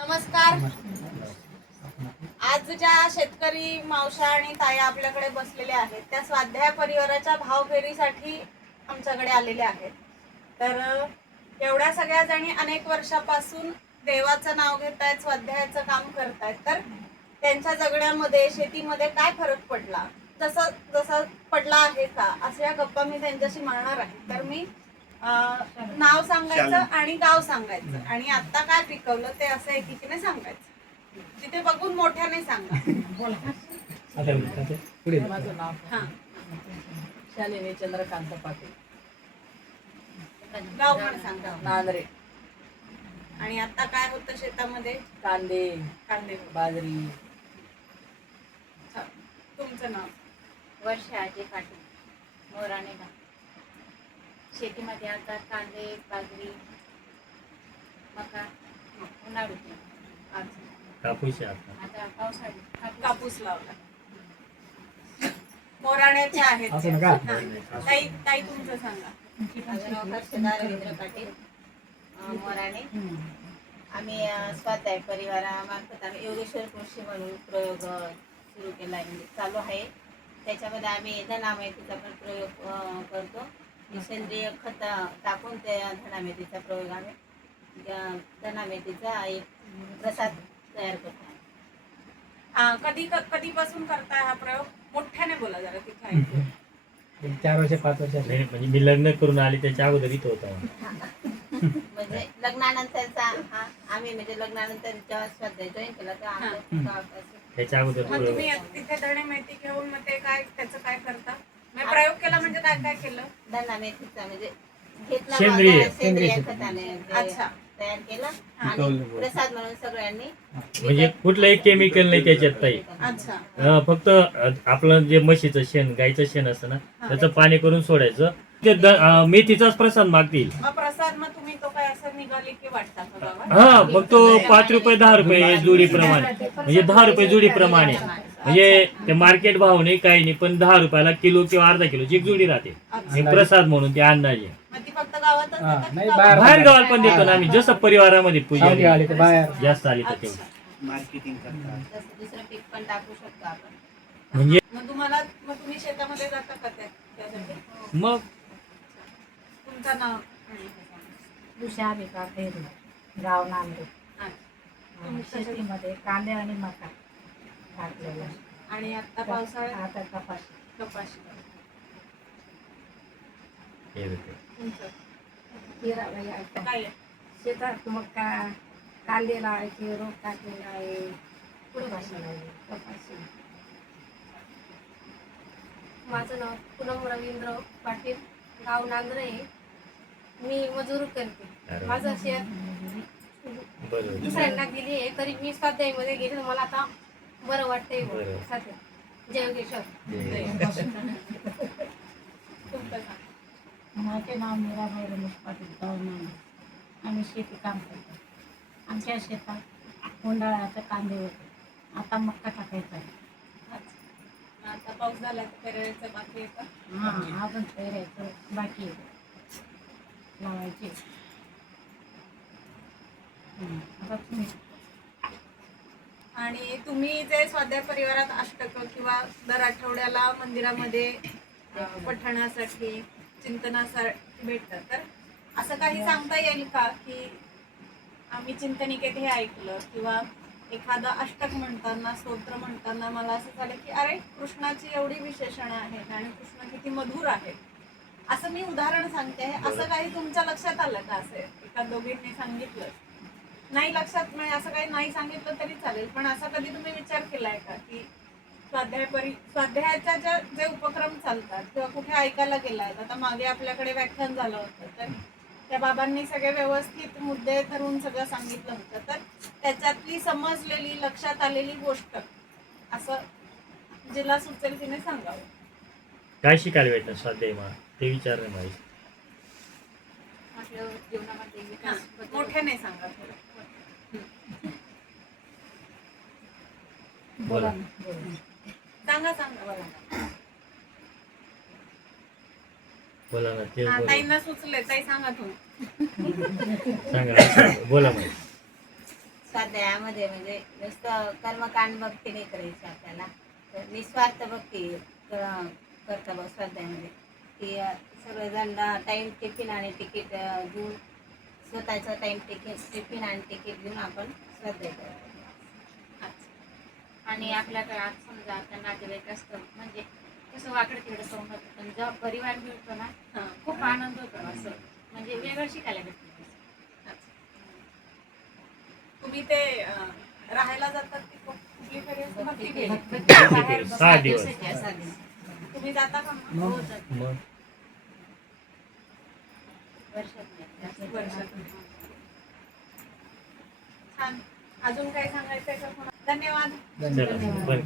नमस्कार. आज ज्या शेतकरी मावशा आणि ताया आपल्याकडे बसलेल्या आहेत त्या स्वाध्याय परिवाराच्या भावफेरीसाठी आमच्याकडे आलेल्या आहेत. तर एवढ्या सगळ्या जणी अनेक वर्षापासून देवाचं नाव घेतायत, स्वाध्यायाचं काम करतायत. तर त्यांच्या जगण्यामध्ये शेतीमध्ये काय फरक पडला, जसं पडला आहे का, अशा गप्पा मी त्यांच्याशी मारणार आहे. तर मी नाव सांगायचं आणि गाव सांगायचं आणि आता काय पिकवलं ते असं एकीने सांगायचं. तिथे बघून मोठ्याने सांगा. माझं नाव शालिनी चंद्रकांत पाटील, गाव पण सांगा. नांदरे. आणि आता काय होतं शेतामध्ये? कांदे बाजरी. तुमचं नाव? वर्षा अजय पाटील, मोराणे गाव. शेतीमध्ये आता कांदे, बाजरी, मका, उन्हाळी कापूस आता पावसाळी कापूस लावला. मोराण्याचे आहेत. ताई तुमचं सांगा. माझं नाव हर्षदा रवींद्र पाटील, मोराणे. आम्ही स्वाध्याय परिवारामार्फत आम्ही योगेश्वर कृषी म्हणून प्रयोग सुरू केला आहे, म्हणजे चालू आहे. त्याच्यामध्ये आम्ही धनामेथीचा पण प्रयोग करतो. सेंद्रिय खत टाकून त्या धनामेथीचा प्रयोग आम्ही धनामेथीचा एक प्रसाद तयार करतो. कधीपासून करताय हा प्रयोग? मोठ्याने बोला जरा, तिथे 4 वर्ष 5 वर्ष म्हणजे मी लग्न करून आले त्याच्या अगोदर इथं होता. म्हणजे लग्नानंतरचा आम्ही म्हणजे लग्नानंतर जेव्हा स्वाध्याय जॉईन केला तेव्हा आमच्या त्याच्या अगोदर मग तुम्ही तिथे धणे माहिती घेऊन मग ते काय त्याचं काय करता? मी प्रयोग केला म्हणजे काय काय केलं? धनामेथीचा म्हणजे घेतला सेंद्रिय खताने अच्छा तयार केला आणि प्रसाद म्हणून सगळ्यांनी. म्हणजे कुठलंही केमिकल नाही त्याच्यात ताई. अच्छा. फक्त आपलं जे म्हशीचं शेण, गाईचं शेण असतं ना, त्याचं पाणी करून सोडायचं. ते मेथीचाच प्रसाद मागतील. प्रसाद मग तुम्ही तो काय असं निघाली की वाटता का गावात? हा, मग तो 5 रुपये 10 रुपये जोडीप्रमाणे, म्हणजे 10 रुपये जोडीप्रमाणे. म्हणजे ते मार्केट भाव नाही काही नाही, पण 10 रुपयाला किलो किंवा अर्धा किलोची एक जोडी राहते. आणि प्रसाद म्हणून ते अंदाजे मग ती फक्त गावातच देता की बाहेर गावाला पण देतो ना आम्ही, जसं परिवारामध्ये पूजा जास्त आली तर तेवढं मार्केटिंग करतात. तसं दुसरं पीक पण टाकू शकतो आपण. म्हणजे मग तुम्ही शेतामध्ये जाता का त्यासाठी? मग तुमचं नाव? उषा भिकाखेरी, गाव नांदे. तुमच्या शेतीमध्ये कांदे आणि मका टाकलेला. आणि आता पावसाळ्यात आता कपाशी. हे होते. तुमचं हिराला यायचं. काय आहे? शेतात मका, कांदे लावायचे, रोप टाकलेला आहे, पुढे भाषा लावली कपाशी. माझं नाव पूनम रवींद्र पाटील, गाव नांदरे. मी मजूर करते. माझं शेत बरोबर. दुसऱ्यांना दिली आहे, तरी मी स्वाध्यायमध्ये गेले तर मला आता बरं वाटतंय. सध्या जय योगेश्वर. तुमचं सांगा. माझे नाव मीराबाई रमेश पाटील, गाव नांदे. आम्ही शेती काम करतो. आमच्या शेतात उन्हाळ्याचं कांदे होते, आता मक्का टाकायचा आहे. आता पाऊस झाला तर पेरायचं बाकी आहे का? हां, अजून पेरायचं बाकी आहे, लावायचे. आता तुम्ही आणि तुम्ही जे स्वाध्याय परिवारात अष्टक किंवा दर आठवड्याला मंदिरामध्ये पठणासाठी चिंतनासाठी भेटतात, तर असं काही सांगता येईल का की आम्ही चिंतनिकेत हे ऐकलं किंवा एखादा अष्टक म्हणताना, स्तोत्र म्हणताना मला असं झालं की अरे कृष्णाची एवढी विशेषणं आहेत आणि कृष्ण किती मधुर आहे, असं मी उदाहरण सांगते. असं काही तुमच्या लक्षात आलं का? असं एका दोघींनी सांगितलं नाही लक्षात, म्हणजे असं काही नाही सांगितलं तरी चालेल, पण असा कधी तुम्ही विचार केलाय का की स्वाध्यायाच्या जे उपक्रम चालतात किंवा कुठे ऐकायला गेलाय? आता मागे आपल्याकडे व्याख्यान झालं होतं, तर त्या बाबांनी सगळे व्यवस्थित मुद्दे धरून सगळं सांगितलं होतं, तर त्याच्यातली समजलेली, लक्षात आलेली गोष्ट असं जिला सुचेल तिने सांगावं. काय शिकायला भेटतं स्वाध्याय मा ते विचारलं माहिती. आपल्या जीवनामध्ये विकास बदल मोठ्याने सांगा थोडं. बोला. सांगा बोला. बोला ना ते बोला. ताईंना सुचले, ताई सांगा तुम्ही. सांगा बोला मग. स्वाध्यायामध्ये म्हणजे नुसतं कर्मकांड भक्ती नाही करायची आपल्याला, तर निस्वार्थ भक्ती करता बघ स्वाध्यायामध्ये, की सर्वजण टाईम टिफिन आणि तिकीट घेऊन, स्वतःचं टाईम टिफिन आणि तिकीट घेऊन आपण स्वाध्याय करतो. आणि आपल्याकडे आज समजा आपल्या नातेवाईक असतं म्हणजे कसं वाकडं तिकडं सोंगत पण जेव्हा परिवार मिळतो ना हा. खूप आनंद होतो, असं म्हणजे वेगळं शिकायला भेटतं. तुम्ही ते राहायला जातात की कुठली तरी असं भक्ती केली? बाहेर 6 दिवस. तुम्ही जाता का मग? हो, जातो. मग वर्षात. छान. अजून काय सांगायचंय का कोणाला? धन्यवाद. चला बरं.